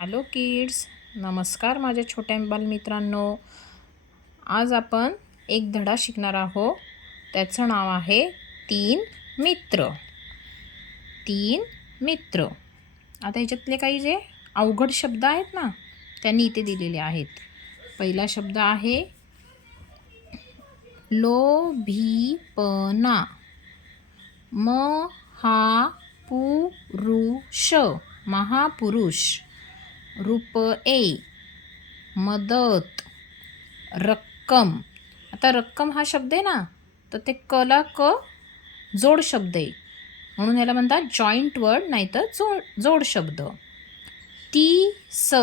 Hello kids, नमस्कार माझ्या छोट्या बालमित्रांनो. आज आपण एक धडा शिकणार आहोत. त्याचं नाव आहे तीन मित्र. तीन मित्र. आता ह्याच्यातले काही जे अवघड शब्द आहेत ना, त्यांनी इथे दिलेले आहेत. पहिला शब्द आहे लोभीपणा. महापुरुष, महापुरुष. रुपये, मदत, रक्कम. आता रक्कम हा शब्द आहे ना, तर ते कला क जोड शब्द आहे, म्हणून याला म्हणतात जॉईंट वर्ड, नाहीतर जोड शब्द. ती स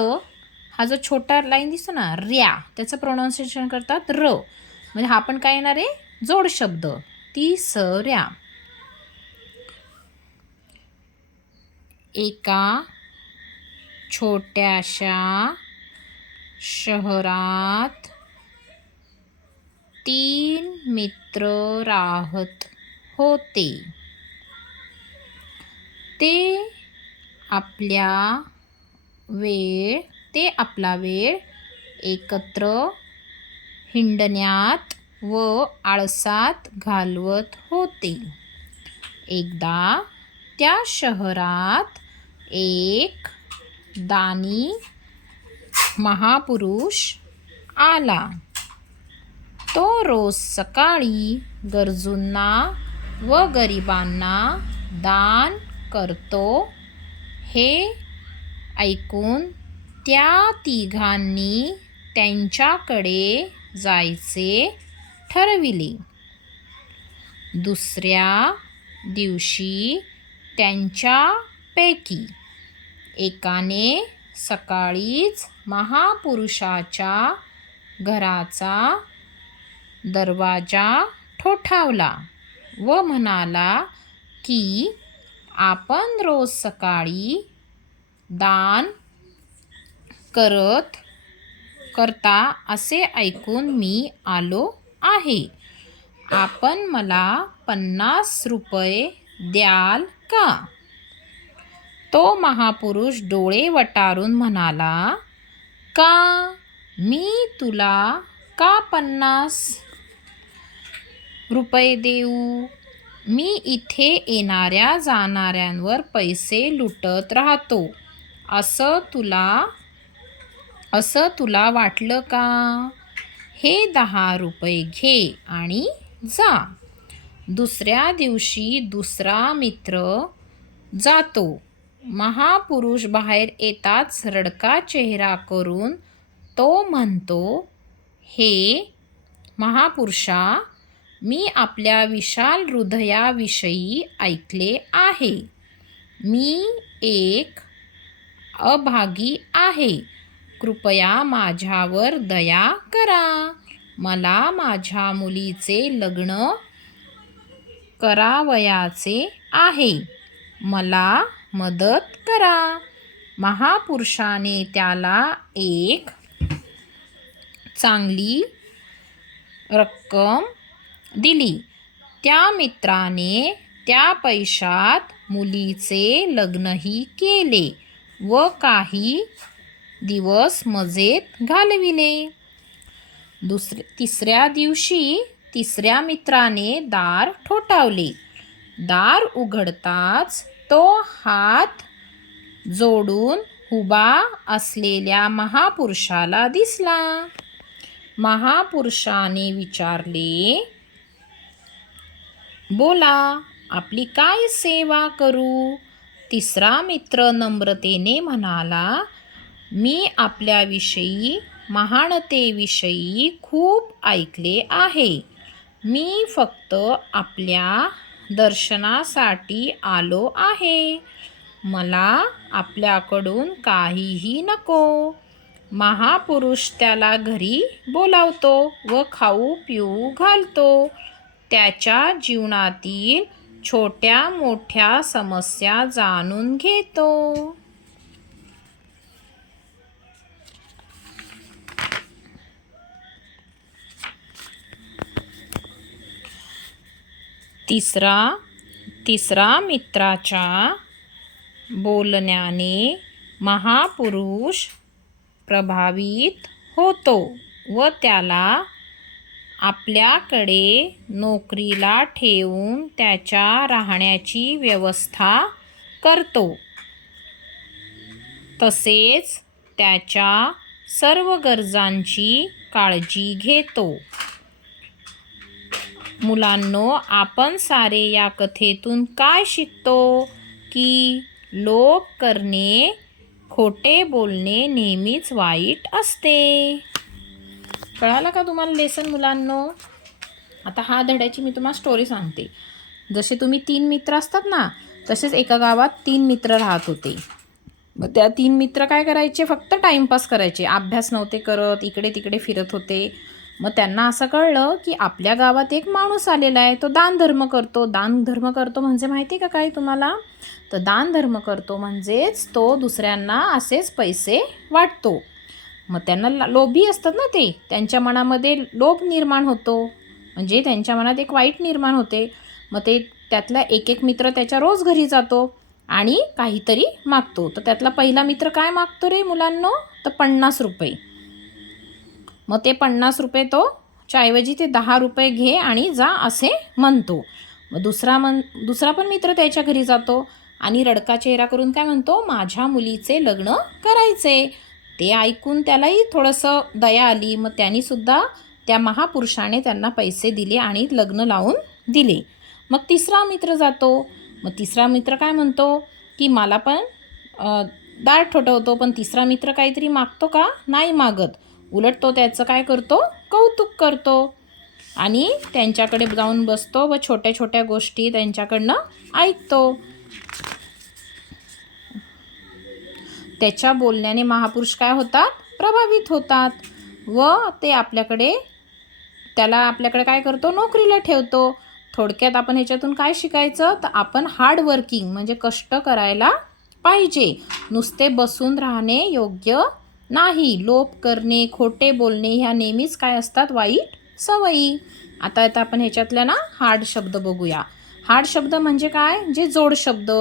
हा जो छोटा लाईन दिसतो ना, रॅ, त्याचं प्रोनाऊन्सिएशन करतात र, म्हणजे हा पण काय येणार आहे, जोड शब्द. ती स रॅ. एका छोट्याशा शहरात तीन मित्र राहत होते. ते आपला वेळ एकत्र हिंडण्यात व आळसात घालवत होते. एकदा त्या शहरात एक दानी महापुरुष आला. तो रोज सकाळी गरजूंना व गरिबांना दान करतो. हे ऐकून त्या तिघांनी त्यांच्याकडे जायचे ठरविले. दुसऱ्या दिवशी त्यांच्यापैकी एकाने सकाळीच महापुरुषाच्या घराचा दरवाजा ठोठावला व म्हणाला की आपण रोज सकाळी दान करता असे ऐकून मी आलो आहे. आपण मला 50 रुपये द्याल का? तो महापुरुष डोळे वटारून म्हणाला, का? मी तुला का 50 रुपये देऊ? मी इथे येणाऱ्या जाणाऱ्यांवर पैसे लुटत राहतो, असं तुला वाटलं का? हे 10 रुपये घे आणि जा. दुसऱ्या दिवशी दुसरा मित्र जातो. महापुरुष बाहेर येताच रडका चेहरा करून तो म्हणतो, हे महापुरुषा, मी आपल्या विशाल हृदयाविषयी ऐकले आहे. मी एक अभागी आहे. कृपया माझ्यावर दया करा. मला माझ्या मुलीचे लग्न करावयाचे आहे. मला मदत करा. महापुरुषाने त्याला एक चांगली रक्कम दिली. त्या मित्राने त्या पैशात मुलीचे लग्नही केले व काही दिवस मजेत घालविले. तिसऱ्या दिवशी तिसऱ्या मित्राने दार ठोठावले. दार उघडताच तो हात जोडून उभा असलेल्या महापुरुषाला दिसला. महापुरुषाने विचारले, बोला, आपली काय सेवा करू? तिसरा मित्र नम्रतेने म्हणाला, मी आपल्याविषयी महानतेविषयी खूप ऐकले आहे. मी फक्त आपल्या दर्शनासाठी आलो आहे. मला आपल्याकडून काहीही नको. महापुरुष त्याला घरी बोलावतो व खाऊ पिऊ घालतो. त्याच्या जीवनातील छोट्या मोठ्या समस्या जाणून घेतो. तिसरा मित्राच्या बोलण्याने महापुरुष प्रभावित होतो व त्याला आपल्याकडे नोकरीला ठेवून त्याच्या राहण्याची व्यवस्था करतो. तसेच त्याच्या सर्व गरजांची काळजी घेतो. मुलांनो, आपण सारे या कथेतून काय शिकतो की लोभ करणे, खोटे बोलणे नेहमीच वाईट असते. कळालं का तुम्हाला लेसन मुलांनो? आता हा धड्याची मी तुम्हाला स्टोरी सांगते. जसे तुम्ही 3 मित्र असतात ना, तसेच एका गावात 3 मित्र राहत होते. मग त्या 3 मित्र काय करायचे, फक्त टाईमपास करायचे. अभ्यास नव्हते करत, इकडे तिकडे फिरत होते. मग त्यांना असं कळलं की आपल्या गावात एक माणूस आलेला आहे, तो दानधर्म करतो. दानधर्म करतो म्हणजे माहिती का काय तुम्हाला? तर दानधर्म करतो म्हणजेच तो दुसऱ्यांना असेच पैसे वाटतो. मग त्यांना लोभी असतात ना, ते त्यांच्या मनामध्ये लोभ निर्माण होतो, म्हणजे त्यांच्या मनात एक वाईट निर्माण होते. मग ते त्यातला एक मित्र त्याच्या रोज घरी जातो आणि काहीतरी मागतो. तर त्यातला पहिला मित्र काय मागतो रे मुलांनो? तर 50 रुपये. मग ते 50 रुपये तो च्याऐवजी ते 10 रुपये घे आणि जा असे म्हणतो. मग दुसरा पण मित्र त्याच्या घरी जातो आणि रडका चेहरा करून काय म्हणतो, माझ्या मुलीचे लग्न करायचे. ते ऐकून त्यालाही थोडंसं दया आली. मग त्यांनीसुद्धा त्या महापुरुषाने त्यांना पैसे दिले आणि लग्न लावून दिले. मग तिसरा मित्र जातो. मग तिसरा मित्र काय म्हणतो की मला पण दाढ ठोठवतो. पण तिसरा मित्र काहीतरी मागतो का? नाही मागत. उलट तो त्याचं काय करतो, कौतुक करतो आणि त्यांच्याकडे जाऊन बसतो व छोट्या छोट्या गोष्टी त्यांच्याकडनं ऐकतो. त्याच्या बोलण्याने महापुरुष काय होतात, प्रभावित होतात व ते त्याला आपल्याकडे काय करतो, नोकरीला ठेवतो. थोडक्यात आपण ह्याच्यातून काय शिकायचं, तर आपण हार्ड वर्किंग म्हणजे कष्ट करायला पाहिजे. नुसते बसून राहणे योग्य नाही. लोभ करणे, खोटे बोलणे ह्या नेहमीच काय असतात, वाईट सवयी. आता आपण ह्याच्यातल्या ना हार्ड शब्द बघूया. हार्ड शब्द म्हणजे काय, जे जोड शब्द,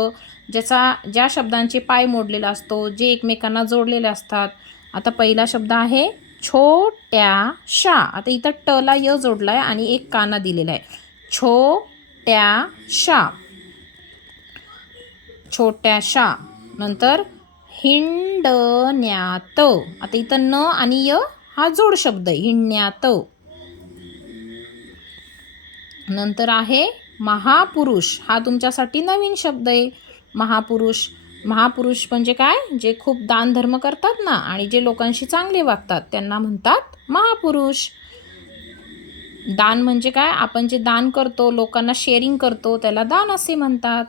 ज्या शब्दांचे पाय मोडलेला असतो, जे एकमेकांना जोडलेले असतात. आता पहिला शब्द आहे छोट्याशा. आता इथं टला य जोडला आहे आणि एक काना दिलेला आहे. छोट्याशा, छोट्याशा. नंतर हिंडण्यात. आता इथं न आणि य हा जोड शब्द आहे, हिंडण्यात. नंतर आहे महापुरुष. हा तुमच्यासाठी नवीन शब्द आहे. महापुरुष. महापुरुष म्हणजे काय, जे खूप दानधर्म करतात ना आणि जे लोकांशी चांगले वागतात त्यांना म्हणतात महापुरुष. दान म्हणजे काय, आपण जे दान करतो, लोकांना शेअरिंग करतो, त्याला दान असे म्हणतात.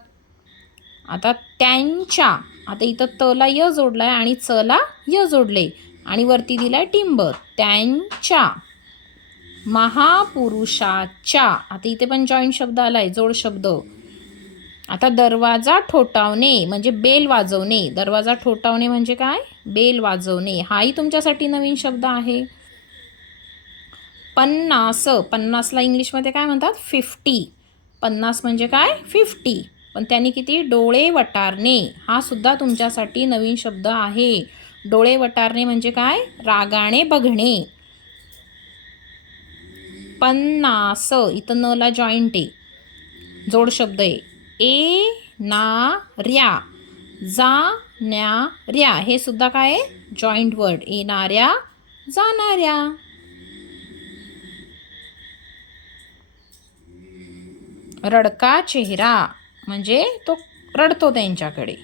आता त्यांच्या. आता इथं तला य जोडलाय आणि चला य जोडले आणि वरती दिलाय टिंब. त्यांच्या, महापुरुषाच्या. आता इथे पण जॉईंट शब्द आलाय, जोड शब्द. आता दरवाजा ठोठावणे म्हणजे बेल वाजवणे. दरवाजा ठोठावणे म्हणजे काय, बेल वाजवणे. हाही तुमच्यासाठी नवीन शब्द आहे. 50. 50ला इंग्लिशमध्ये काय म्हणतात, 50. 50 म्हणजे काय, 50. पण त्यांनी किती, डोळे वटारणे. हा सुद्धा तुमच्यासाठी नवीन शब्द आहे. डोळे वटारणे म्हणजे काय, रागाने बघणे. 50. इथं न ला जॉईंट आहे, जोड शब्द आहे. येणाऱ्या, जाणाऱ्या. हे सुद्धा काय आहे, जॉईंट वर्ड. येणाऱ्या, जाणाऱ्या. रडका चेहरा म्हणजे तो रडतो त्यांच्याकडे.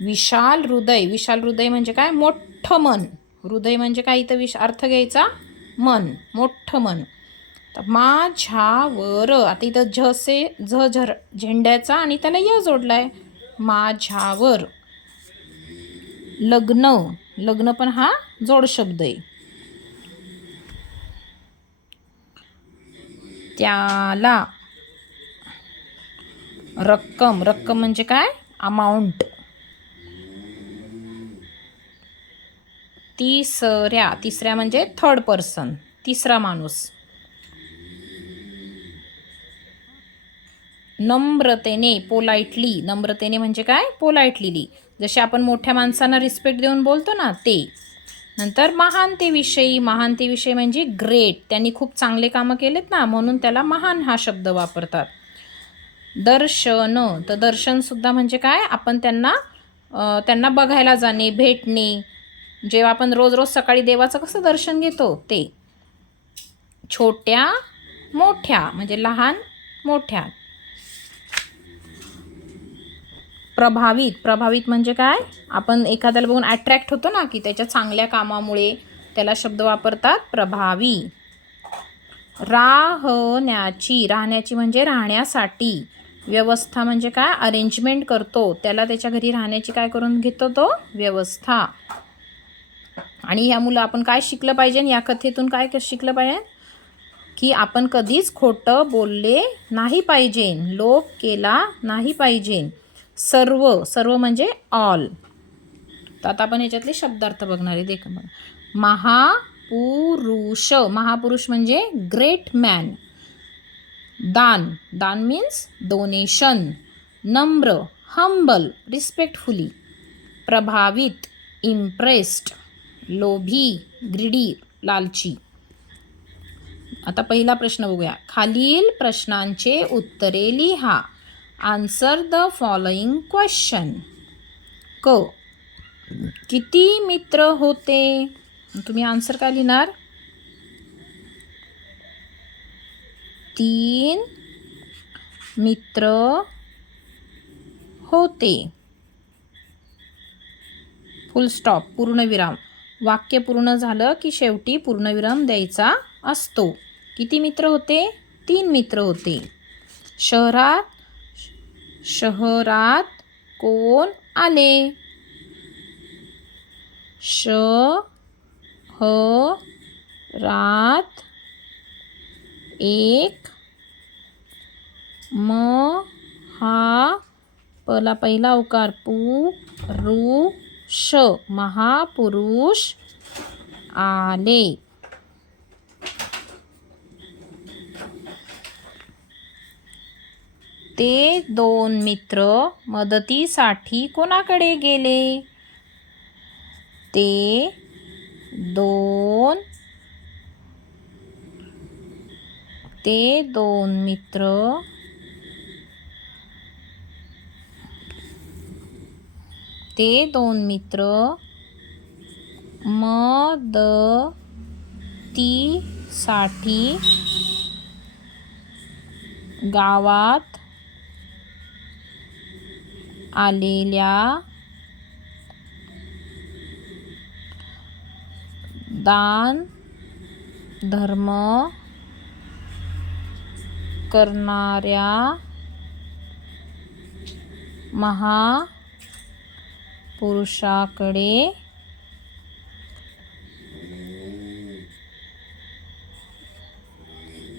विशाल हृदय. विशाल हृदय म्हणजे काय, मोठं मन. हृदय म्हणजे काय, इथं अर्थ घ्यायचा, मन, मोठं मन. तर माझ्यावर. आता इथं झेंड्याचा आणि त्याला य जोडलाय, माझ्यावर. लग्न. लग्न पण हा जोड शब्द आहे. त्याला. रक्कम. रक्कम म्हणजे काय, अमाऊंट. तिसऱ्या म्हणजे थर्ड पर्सन, तिसरा माणूस. नम्रतेने, पोलाइटली. नम्रतेने म्हणजे काय, पोलाइटली. जसे आपण मोठ्या माणसांना रिस्पेक्ट देऊन बोलतो ना ते. नंतर महानतेविषयी, महानतेविषयी म्हणजे ग्रेट, त्यांनी खूप चांगले कामं केलेत ना म्हणून त्याला महान हा शब्द वापरतात. दर्शन, तर दर्शनसुद्धा म्हणजे काय, आपण त्यांना बघायला जाणे, भेटणे. जेव्हा आपण रोज रोज सकाळी देवाचं कसं दर्शन घेतो ते. छोट्या मोठ्या म्हणजे लहान मोठ्या. प्रभावित, प्रभावित म्हणजे काय, आपण एखाद्याला बघून अट्रॅक्ट होतो ना की त्याच्या चांगल्या कामामुळे, त्याला शब्द वापरतात प्रभावी. राहण्याची, राहण्याची म्हणजे राहण्यासाठी. व्यवस्था म्हणजे काय, अरेंजमेंट करतो, त्याला त्याच्या घरी राहण्याची काय करून घेतो तो, व्यवस्था. आणि ह्या मुलं आपण काय शिकलं पाहिजे, या कथेतून काय शिकलं पाहिजे की आपण कधीच खोटं बोलले नाही पाहिजे, लोभ केला नाही पाहिजे. सर्व, सर्व म्हणजे ऑल. तर आता आपण याच्यातले शब्दार्थ बघणार आहे. देख बघा. महापुरुष, महापुरुष म्हणजे ग्रेट मॅन. दान, दान मीन्स डोनेशन. नम्र, हंबल, रिस्पेक्टफुली. प्रभावित, इम्प्रेस्ड. लोभी, ग्रीडी, लालची. आता पहिला प्रश्न बघूया. खालील प्रश्नांचे उत्तरे लिहा. Answer the following question. क, किती मित्र होते? तुम्ही आन्सर काय लिहिणार? 3 मित्र होते. फुल स्टॉप, पूर्णविराम. वाक्य पूर्ण झालं की शेवटी पूर्णविराम द्यायचा असतो. किती मित्र होते? 3 मित्र होते. शहरात, शहरात कोण आले? शहरात एक पहिला उकार पुरुष, महापुरुष आले. ते 2 मित्र मदतीसाठी कोणाकडे गेले? ते 2 मित्र मदतीसाठी गावात आलेल्या दान धर्म करणाऱ्या महापुरुषाकडे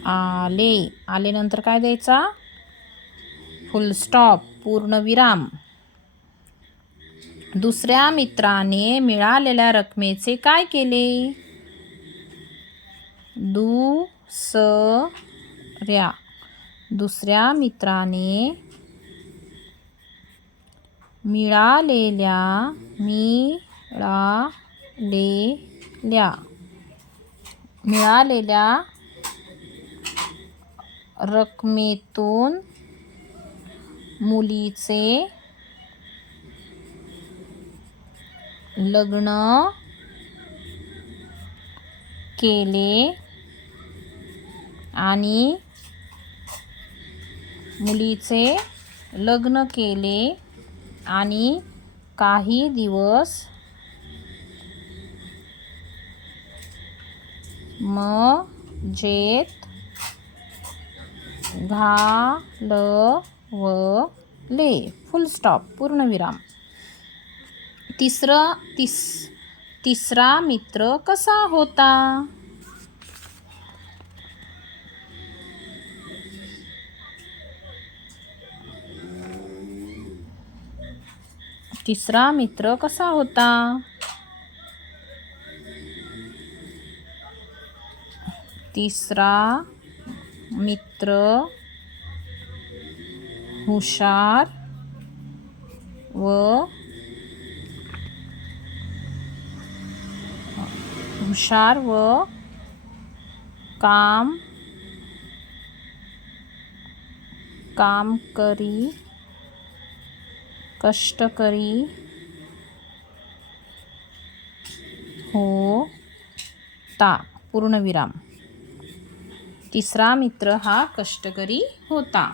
आले. आले नंतर काय द्यायचा? फुल स्टॉप, पूर्णविराम. दुसऱ्या मित्राने मिळालेल्या रकमेचे काय केले? दुसऱ्या मित्राने मिळालेल्या रकमेतून मुलीचे लग्न केले आणि काही दिवस मजेत घालवले. फुल स्टॉप, पूर्णविराम. तिसरा मित्र कसा होता? तिसरा मित्र कसा होता? तिसरा मित्र हुशार व हुशार व कामकरी कष्टकरी होता. पूर्णविराम. तिसरा मित्र हा कष्टकरी होता.